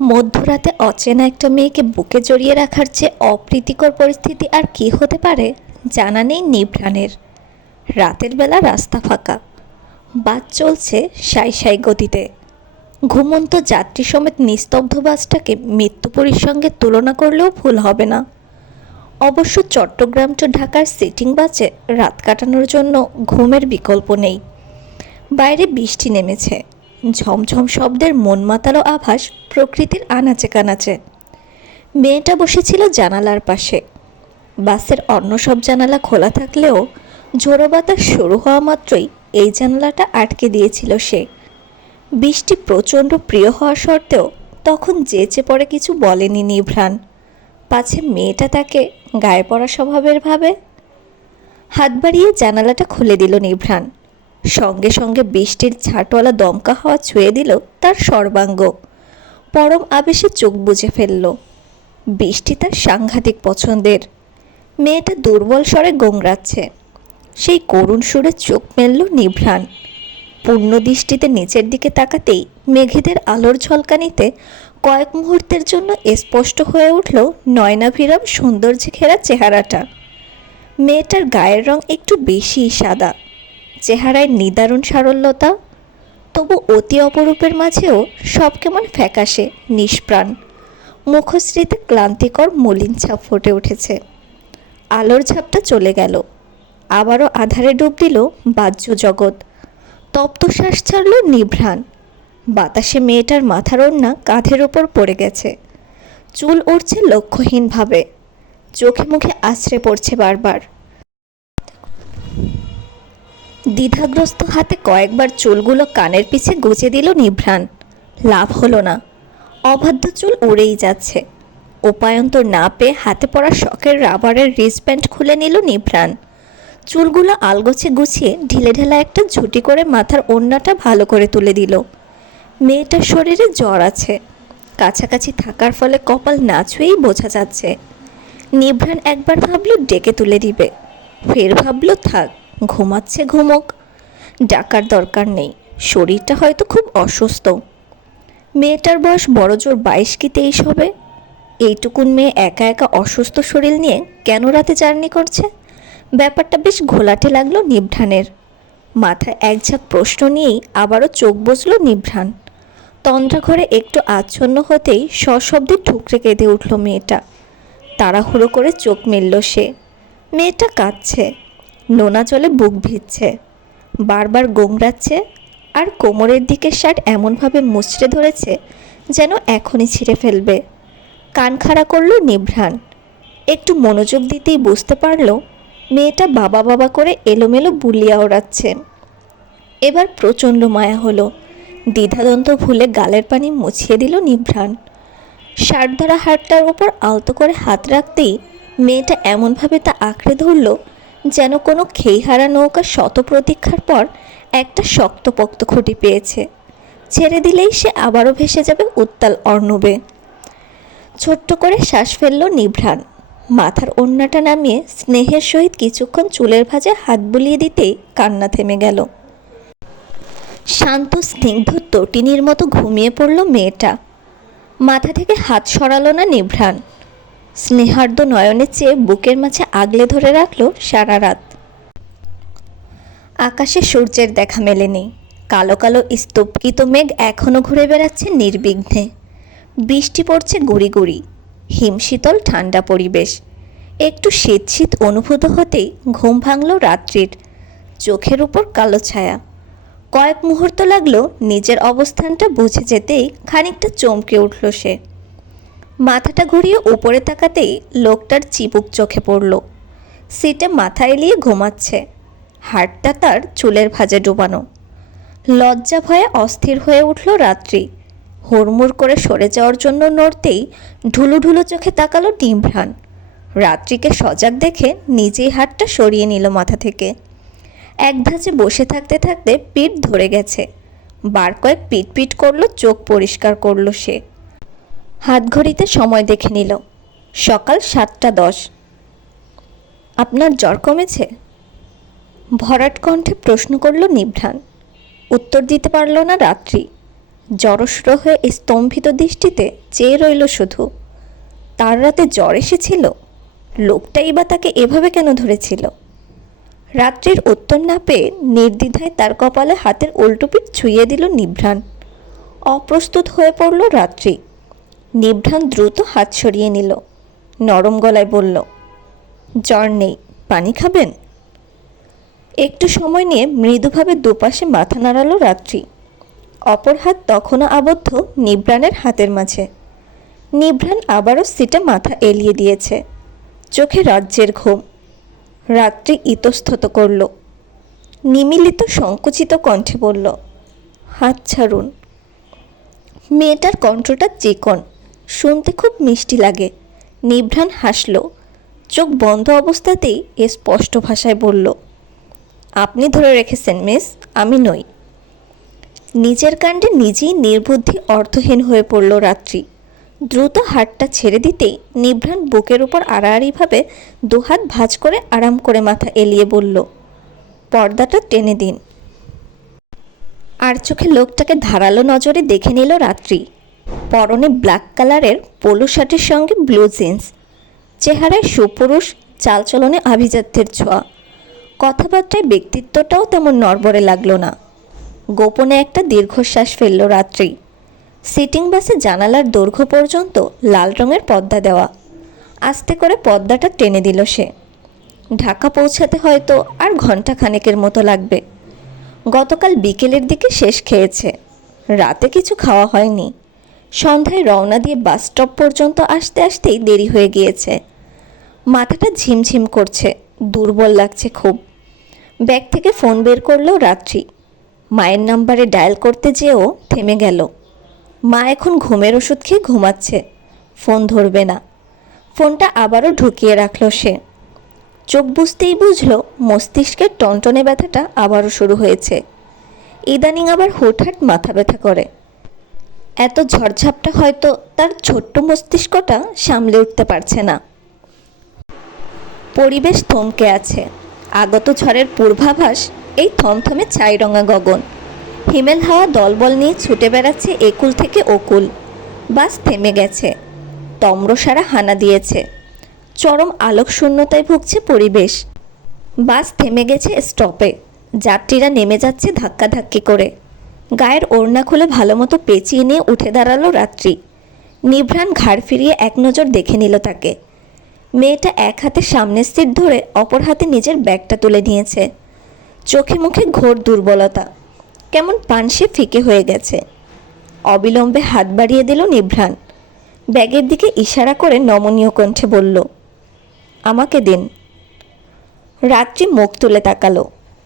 মধ্যরাতে অচেনা একটা মেয়েকে বুকে জড়িয়ে রাখার চেয়ে অপ্রীতিকর পরিস্থিতি আর কি হতে পারে, জানা নেই নিভ্রাণের রাতের বেলা রাস্তা ফাঁকা। বাস চলছে সাই সাই গতিতে। ঘুমন্ত যাত্রী সমেত নিস্তব্ধ বাসটাকে মৃত্যুপুরীর সঙ্গে তুলনা করলেও ভুল হবে না। অবশ্য চট্টগ্রাম টু ঢাকার সিটিং বাসে রাত কাটানোর জন্য ঘুমের বিকল্প নেই। বাইরে বৃষ্টি নেমেছে। ঝমঝম শব্দের মন মাতালো আভাস প্রকৃতির আনাচে কানাচে। মেয়েটা বসেছিল জানালার পাশে। বাসের অন্য সব জানালা খোলা থাকলেও ঝোড়ো বাতাস শুরু হওয়া মাত্রই এই জানালাটা আটকে দিয়েছিল সে। বৃষ্টি প্রচণ্ড প্রিয় হওয়া সত্ত্বেও তখন যেচে পড়ে কিছু বলেনি নিভ্রাণ। পাছে মেয়েটা তাকে গায়ে পড়া স্বভাবের ভাবে? হাত বাড়িয়ে জানালাটা খুলে দিল নিভ্রাণ। সঙ্গে সঙ্গে বৃষ্টির ছাটওয়ালা দমকা হাওয়া ছুঁয়ে দিল তার সর্বাঙ্গ। পরম আবেশে চোখ বুজে ফেলল। বৃষ্টি তার সাংঘাতিক পছন্দের। মেয়েটা দুর্বল স্বরে গোংরাচ্ছে সেই করুণ সুরে চোখ মেলল নিভ্রাণ। পূর্ণ দৃষ্টিতে নিচের দিকে তাকাতেই মেঘেদের আলোর ঝলকানিতে কয়েক মুহূর্তের জন্য স্পষ্ট হয়ে উঠল নয়নাভিরাম সৌন্দর্যে ঘেরা চেহারাটা। মেয়েটার গায়ের রং একটু বেশিই সাদা। চেহারায় নিদারুণ সারল্যতা, তবু অতি অপরূপের মাঝেও সব কেমন ফ্যাকাশে, নিষ্প্রাণ। মুখশ্রীতে ক্লান্তিকর মলিন ছাপ ফুটে উঠেছে। আলোর ঝাপটা চলে গেল। আবারও আধারে ডুব দিল বাহ্য জগৎ। তপ্ত শ্বাস ছাড়ল নিভ্রাণ। বাতাসে মেয়েটার মাথার ওড়না কাঁধের ওপর পড়ে গেছে। চুল উড়ছে লক্ষ্যহীনভাবে। চোখে মুখে আছড়ে পড়ছে বারবার। দ্বিধাগ্রস্ত হাতে কয়েকবার চুলগুলো কানের পিছে গুজে দিল নিভ্রাণ। লাভ হলো না। অবাধ্য চুল উড়েই যাচ্ছে। উপায়ন্তর না পেয়ে হাতে পড়া শখের রাবারের রিসব্যান্ড খুলে নিল নিভ্রাণ। চুলগুলো আলগোছে গুছিয়ে ঢিলে ঢেলা একটা ঝুটি করে মাথার ওড়নাটা ভালো করে তুলে দিল। মেয়েটার শরীরে জ্বর আছে। কাছাকাছি থাকার ফলে কপাল না ছুঁয়েই বোঝা যাচ্ছে। নিভ্রাণ একবার ভাবল, ডেকে তুলে দিবে। ফের ভাবল, থাক। ঘুমাচ্ছে ঘুমোক। ডাকার দরকার নেই। শরীরটা হয়তো খুব অসুস্থ। মেয়েটার বয়স বড় জোর বাইশ কি তেইশ হবে? এইটুকুন মেয়ে একা একা অসুস্থ শরীর নিয়ে কেন রাতে জার্নি করছে? ব্যাপারটা বেশ ঘোলাটে লাগল নিভ্রাণের মাথায় এক ঝাঁক প্রশ্ন নিয়েই আবারও চোখ বসল তন্দ্রা ঘরে একটু আচ্ছন্ন হতেই সশব্দে ঠুকরে কেঁদে উঠল মেয়েটা। তাড়াহুড়ো করে চোখ মেলল সে। মেয়েটা কাঁদছে। নোনা জলে বুক ভিজছে। বারবার গোংরাচ্ছে আর কোমরের দিকে শার্ট এমনভাবে মুচড়ে ধরেছে যেন এখনই ছিঁড়ে ফেলবে। কান খাড়া করল নিভ্রাণ। একটু মনোযোগ দিতেই বুঝতে পারল মেয়েটা বাবা বাবা করে এলোমেলো বুলিয়া ওড়াচ্ছে। এবার প্রচণ্ড মায়া হলো। দ্বিধাদ্বন্দ্ব ভুলে গালের পানি মুছিয়ে দিল নিভ্রাণ। শার্ট ধরা হাতটার ওপর আলতো করে হাত রাখতেই মেয়েটা এমনভাবে তা আঁকড়ে ধরল যেন কোনো খেইহারা নৌকা শত প্রতীক্ষার পর একটা শক্তপোক্ত খুঁটি পেয়েছে। ছেড়ে দিলেই সে আবারও ভেসে যাবে উত্তাল অর্ণবে। ছোট্ট করে শ্বাস ফেলল নিভ্রাণ। মাথার ওড়নাটা নামিয়ে স্নেহের সহিত কিছুক্ষণ চুলের ভাঁজে হাত বুলিয়ে দিতেই কান্না থেমে গেল। শান্ত, স্নিগ্ধ, তটিনীর মতো ঘুমিয়ে পড়ল মেয়েটা। মাথা থেকে হাত সরালো না নিভ্রাণ। স্নেহার্দ নয়নে চেয়ে বুকের মাঝে আগলে ধরে রাখল সারা রাত। আকাশে সূর্যের দেখা মেলেনি। কালো কালো স্তূপকৃত মেঘ এখনও ঘুরে বেড়াচ্ছে নির্বিঘ্নে। বৃষ্টি পড়ছে গুড়ি গুড়ি, হিমশীতল ঠান্ডা পরিবেশ। একটু শীত শীত অনুভূত হতেই ঘুম ভাঙল রাত্রির। চোখের উপর কালো ছায়া। কয়েক মুহূর্ত লাগল নিজের অবস্থানটা বুঝে যেতেই খানিকটা চমকে উঠল সে। মাথাটা ঘুরিয়ে উপরে তাকাতেই লোকটার চিবুক চোখে পড়ল। সিটে মাথা এলিয়ে ঘুমাচ্ছে। হাড়টা তার চুলের ভাজে ডুবানো। লজ্জা ভয়ে অস্থির হয়ে উঠল রাত্রি। হুড়মুড় করে সরে যাওয়ার জন্য নড়তেই ঢুলু ঢুলু চোখে তাকালো নিভ্রাণ রাত্রিকে সজাগ দেখে নিজেই হাতটা সরিয়ে নিল মাথা থেকে। এক ধাঁচে বসে থাকতে থাকতে পিঠ ধরে গেছে। বার কয়েক পিট পিট করল, চোখ পরিষ্কার করল সে। হাত ঘড়িতে সময় দেখে নিল। সকাল সাতটা দশ। আপনার জ্বর কমেছে? ভরাট কণ্ঠে প্রশ্ন করল নিভ্রাণ উত্তর দিতে পারল না রাত্রি। জড়সড় হয়ে স্তম্ভিত দৃষ্টিতে চেয়ে রইল শুধু, তার রাতে জ্বর এসেছিল? লোকটাই বা তাকে এভাবে কেন ধরেছিল? রাত্রির উত্তর না পেয়ে নির্দ্বিধায় তার কপালে হাতের উল্টোপিঠ ছুঁয়ে দিল নিভ্রাণ অপ্রস্তুত হয়ে পড়ল রাত্রি। নিভ্রাণ দ্রুত হাত সরিয়ে নিল। নরম গলায় বলল, জ্বর নেই, পানি খাবেন? একটু সময় নিয়ে মৃদুভাবে দুপাশে মাথা নাড়ালো রাত্রি। অপর হাত তখনও আবদ্ধ নিভ্রাণের হাতের মাঝে। নিভ্রাণ আবারও সিটে মাথা এলিয়ে দিয়েছে। চোখে রাজ্যের ঘুম। রাত্রি ইতস্তত করল। নিমিলিত সংকুচিত কণ্ঠে বলল, হাত ছাড়ুন। মেয়েটার কণ্ঠটা চিকন। শুনতে খুব মিষ্টি লাগে। নিভ্রাণ হাসল। চোখ বন্ধ অবস্থাতেই এ স্পষ্ট ভাষায় বলল, আপনি ধরে রেখেছেন, মিস, আমি নই। নিজের কাণ্ডে নিজেই নির্বুদ্ধি অর্থহীন হয়ে পড়ল রাত্রি। দ্রুত হাতটা ছেড়ে দিতেই নিভ্রাণ বুকের উপর আড়াআড়িভাবে দুহাত ভাঁজ করে আরাম করে মাথা এলিয়ে বলল, পর্দাটা টেনে দিন। আর চোখে লোকটাকে ধারালো নজরে দেখে নিল রাত্রি। পরনে ব্ল্যাক কালারের পোলো শার্টের সঙ্গে ব্লু জিন্স চেহারায় সুপুরুষ, চালচলনে আভিজাত্যের ছোঁয়া। কথাবার্তায় ব্যক্তিত্বটাও তেমন নড়বড়ে লাগল না। গোপনে একটা দীর্ঘশ্বাস ফেলল রাত্রি। সিটিং বাসে জানালার দৈর্ঘ্য পর্যন্ত লাল রঙের পর্দা দেওয়া। আস্তে করে পর্দাটা টেনে দিল সে। ঢাকা পৌঁছাতে হয়তো আর ঘণ্টা খানেকের মতো লাগবে। গতকাল বিকেলের দিকে শেষ খেয়েছে। রাতে কিছু খাওয়া হয়নি। সন্ধ্যায় রওনা দিয়ে বাস স্টপ পর্যন্ত আসতে আসতেই দেরি হয়ে গিয়েছে। মাথাটা ঝিমঝিম করছে, দুর্বল লাগছে খুব। ব্যাগ থেকে ফোন বের করল রাত্রি। মায়ের নাম্বারে ডায়াল করতে যেও থেমে গেল। মা এখন ঘুমের ওষুধ খেয়ে ঘুমাচ্ছে, ফোন ধরবে না। ফোনটা আবারও ঢুকিয়ে রাখল সে। চোখ বুঝতেই বুঝলো মস্তিষ্কের টনটনে ব্যথাটা আবারও শুরু হয়েছে। ইদানিং আবার হুটহাট মাথা ব্যথা করে। এত ঝড়ঝাপটা হয়তো তার ছোট্ট মস্তিষ্কটা সামলে উঠতে পারছে না। পরিবেশ থমকে আছে। আগত ঝড়ের পূর্বাভাস এই থমথমে ছাইরঙা গগন। হিমেল হাওয়া দলবল নিয়ে ছুটে বেড়াচ্ছে একুল থেকে ওকুল। বাস থেমে গেছে। তম্রসারা হানা দিয়েছে। চরম আলোক শূন্যতায় ভুগছে পরিবেশ। বাস থেমে গেছে স্টপে। যাত্রীরা নেমে যাচ্ছে ধাক্কাধাক্কি করে। গায়ের ওড়না খুলে ভালো মতো পেঁচিয়ে নিয়ে উঠে দাঁড়াল রাত্রি। নিভ্রাণ ঘাড় ফিরিয়ে এক নজর দেখে নিল তাকে। মেয়েটা এক হাতে সামনের সিট ধরে অপর হাতে নিজের ব্যাগটা তুলে নিয়েছে। চোখে মুখে ঘোর দুর্বলতা। কেমন পানসে ফিকে হয়ে গেছে। অবিলম্বে হাত বাড়িয়ে দিল নিভ্রাণ। ব্যাগের দিকে ইশারা করে নমনীয় কণ্ঠে বলল, আমাকে দিন। রাত্রি মুখ তুলে তাকালো।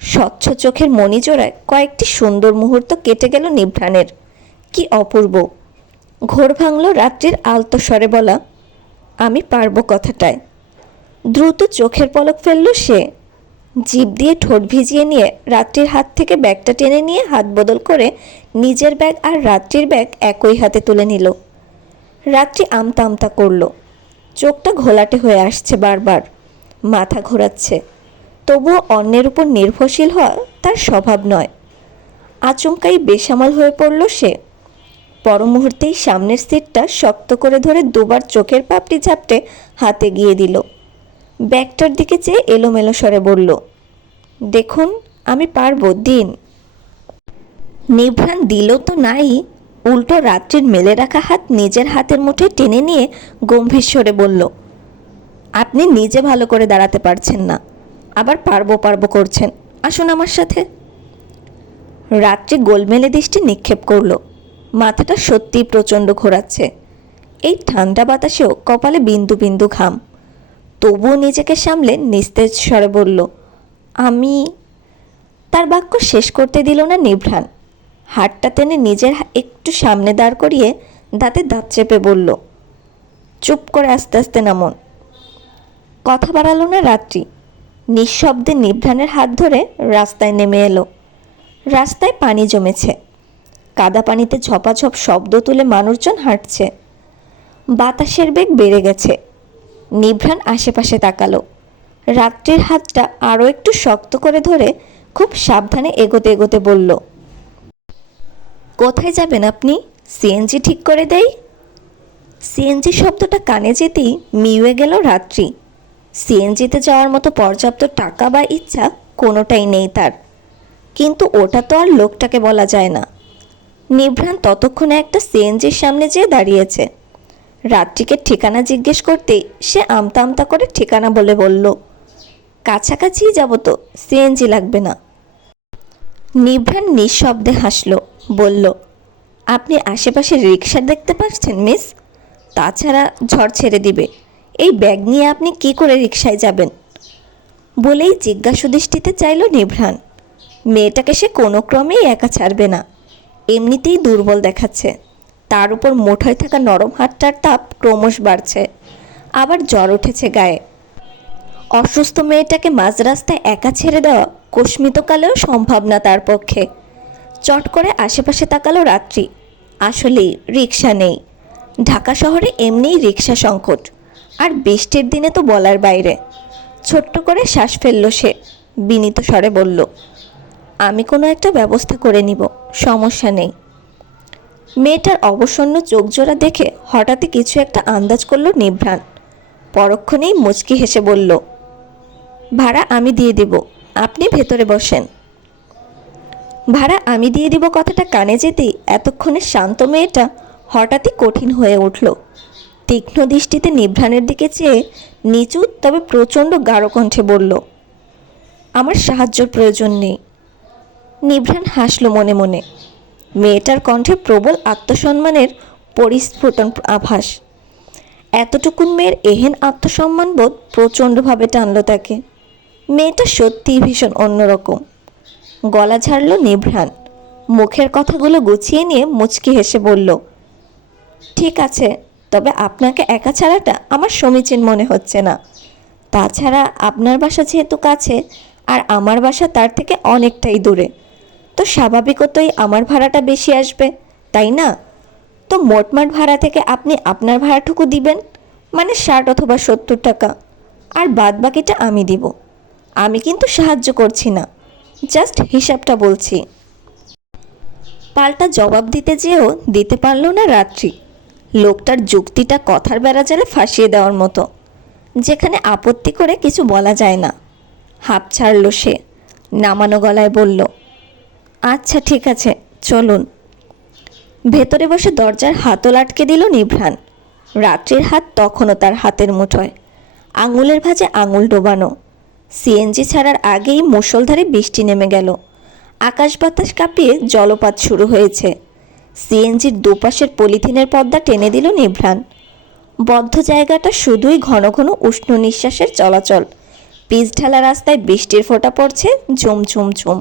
স্বচ্ছ চোখের মণিজোড়ায় কয়েকটি সুন্দর মুহূর্ত কেটে গেল নিভ্রাণের কি অপূর্ব। ঘোর ভাঙল রাত্রির আলতো স্বরে বলা, আমি পারব কথাটায়। দ্রুত চোখের পলক ফেলল সে। জিভ দিয়ে ঠোঁট ভিজিয়ে নিয়ে রাত্রির হাত থেকে ব্যাগটা টেনে নিয়ে হাত বদল করে নিজের ব্যাগ আর রাত্রির ব্যাগ একই হাতে তুলে নিল। রাত্রি আমতা আমতা করল। চোখটা ঘোলাটে হয়ে আসছে বারবার। মাথা ঘোরাচ্ছে। তবুও অন্যের উপর নির্ভরশীল হওয়া তার স্বভাব নয়। আচমকাই বেসামাল হয়ে পড়ল সে। পর মুহূর্তেই সামনের সিটটা শক্ত করে ধরে দুবার চোখের পাপড়ি ঝাপটে হাতে গিয়ে দিল। ব্যাগটার দিকে চেয়ে এলোমেলো স্বরে বলল, দেখুন, আমি পারব, দিন। নিভ্রাণ দিল তো নাই, উল্টো রাত্রির মেলে রাখা হাত নিজের হাতের মুঠে টেনে নিয়ে গম্ভীর স্বরে বলল, আপনি নিজে ভালো করে দাঁড়াতে পারছেন না। আবার পারব পারব করছেন। আসুন আমার সাথে। রাত্রি গোলমেলে দৃষ্টি নিক্ষেপ করল। মাথাটা সত্যিই প্রচণ্ড ঘোরাচ্ছে। এই ঠান্ডা বাতাসেও কপালে বিন্দু বিন্দু ঘাম। তবুও নিজেকে সামলে নিস্তেজ স্বরে বলল, আমি তার বাক্য শেষ করতে দিল না নিভ্রাণ। হাতটা টেনে নিজের একটু সামনে দাঁড় করিয়ে দাঁতে দাঁত চেপে বলল, চুপ করে আস্তে আস্তে নামন। কথা বাড়ালো না রাত্রি। নিঃশব্দে নিভ্রাণের হাত ধরে রাস্তায় নেমে এলো। রাস্তায় পানি জমেছে। কাদা পানিতে ঝপাঝপ শব্দ তুলে মানুষজন হাঁটছে। বাতাসের বেগ বেড়ে গেছে। নিভ্রাণ আশেপাশে তাকালো। রাত্রির হাতটা আরও একটু শক্ত করে ধরে খুব সাবধানে এগোতে এগোতে বলল, কোথায় যাবেন আপনি? সিএনজি ঠিক করে দেই? সিএনজি শব্দটা কানে যেতেই মিউয়ে গেল রাত্রি। সিএনজিতে যাওয়ার মতো পর্যাপ্ত টাকা বা ইচ্ছা কোনোটাই নেই তার। কিন্তু ওটা তো আর লোকটাকে বলা যায় না। নিভ্রান ততক্ষণে একটা সিএনজির সামনে যেয়ে দাঁড়িয়েছে। রাত্রিকে ঠিকানা জিজ্ঞেস করতেই সে আমতা আমতা করে ঠিকানা বলে বলল, কাছাকাছিই যাব তো, সিএনজি লাগবে না। নিভ্রান নিঃশব্দে হাসল, বলল, আপনি আশেপাশে রিক্সা দেখতে পাচ্ছেন মিস? তাছাড়া ঝড় ছেড়ে দিবে। এই ব্যাগ নিয়ে আপনি কি করে রিক্সায় যাবেন? বলেই জিজ্ঞাসু দৃষ্টিতে চাইল নিভ্রান মেয়েটাকে সে কোনো ক্রমেই একা ছাড়বে না। এমনিতেই দুর্বল দেখাচ্ছে। তার উপর মোঠায় থাকা নরম হাতটার তাপ ক্রমশ বাড়ছে। আবার জ্বর উঠেছে গায়ে। অসুস্থ মেয়েটাকে মাঝ রাস্তায় একা ছেড়ে দেওয়া কস্মিতকালেও সম্ভব না তার পক্ষে। চট করে আশেপাশে তাকালো রাত্রি। আসলেই রিক্সা নেই। ঢাকা শহরে এমনিই রিক্সা সংকট। আর বৃষ্টির দিনে তো বলার বাইরে। ছোট্ট করে শ্বাস ফেলল সে। বিনীত স্বরে বলল, আমি কোনো একটা ব্যবস্থা করে নিব, সমস্যা নেই। মেয়েটার অবসন্ন চোখ জোড়া দেখে হঠাৎই কিছু একটা আন্দাজ করল নিভ্রান পরক্ষণেই মুচকি হেসে বলল, ভাড়া আমি দিয়ে দেব, আপনি ভেতরে বসেন। ভাড়া আমি দিয়ে দিব কথাটা কানে যেতেই এতক্ষণে শান্ত মেয়েটা হঠাৎই কঠিন হয়ে উঠল। তীক্ষ্ণ দৃষ্টিতে নিভ্রানের দিকে চেয়ে নিচু তবে প্রচণ্ড গাঢ় কণ্ঠে বলল, আমার সাহায্যর প্রয়োজন নেই। নিভ্রান হাসল মনে মনে। মেয়েটার কণ্ঠে প্রবল আত্মসম্মানের পরিস্ফুটন আভাস। এতটুকুন মেয়ের এহেন আত্মসম্মানবোধ প্রচণ্ডভাবে টানল তাকে। মেয়েটা সত্যিই ভীষণ অন্যরকম। গলা ঝাড়ল নিভ্রান মুখের কথাগুলো গুছিয়ে নিয়ে মুচকি হেসে বলল, ঠিক আছে তবে আপনাকে একা ছাড়াটা আমার সমীচীন মনে হচ্ছে না। তাছাড়া আপনার বাসা যেহেতু কাছে, আর আমার বাসা তার থেকে অনেকটাই দূরে, তো স্বাভাবিকতই আমার ভাড়াটা বেশি আসবে, তাই না? তো মোটমাট ভাড়া থেকে আপনি আপনার ভাড়াটুকু দিবেন মানে ষাট অথবা সত্তর টাকা, আর বাদ বাকিটা আমি দিব। আমি কিন্তু সাহায্য করছি না, জাস্ট হিসাবটা বলছি। পাল্টা জবাব দিতে যেও দিতে পারল না রাত্রি। লোকটার যুক্তিটা কথার বেড়া বেড়াজালে ফাঁসিয়ে দেওয়ার মতো। যেখানে আপত্তি করে কিছু বলা যায় না। হাঁপ ছাড়ল সে। নামানো গলায় বলল আচ্ছা ঠিক আছে, চলুন। ভেতরে বসে দরজার হাতল আটকে দিল নিভ্রান রাত্রির হাত তখনও তার হাতের মুঠোয়। আঙুলের ভাঁজে আঙুল ডোবানো। সিএনজি ছাড়ার আগেই মুষলধারে বৃষ্টি নেমে গেল। আকাশ বাতাস কাঁপিয়ে জলপাত শুরু হয়েছে। সিএনজির দুপাশের পলিথিনের পর্দা টেনে দিল নিভ্রান। বদ্ধ জায়গাটা শুধুই ঘন ঘন উষ্ণ নিঃশ্বাসের চলাচল। পিচ ঢালা রাস্তায় বৃষ্টির ফোঁটা পড়ছে ঝুম ঝুম ঝুম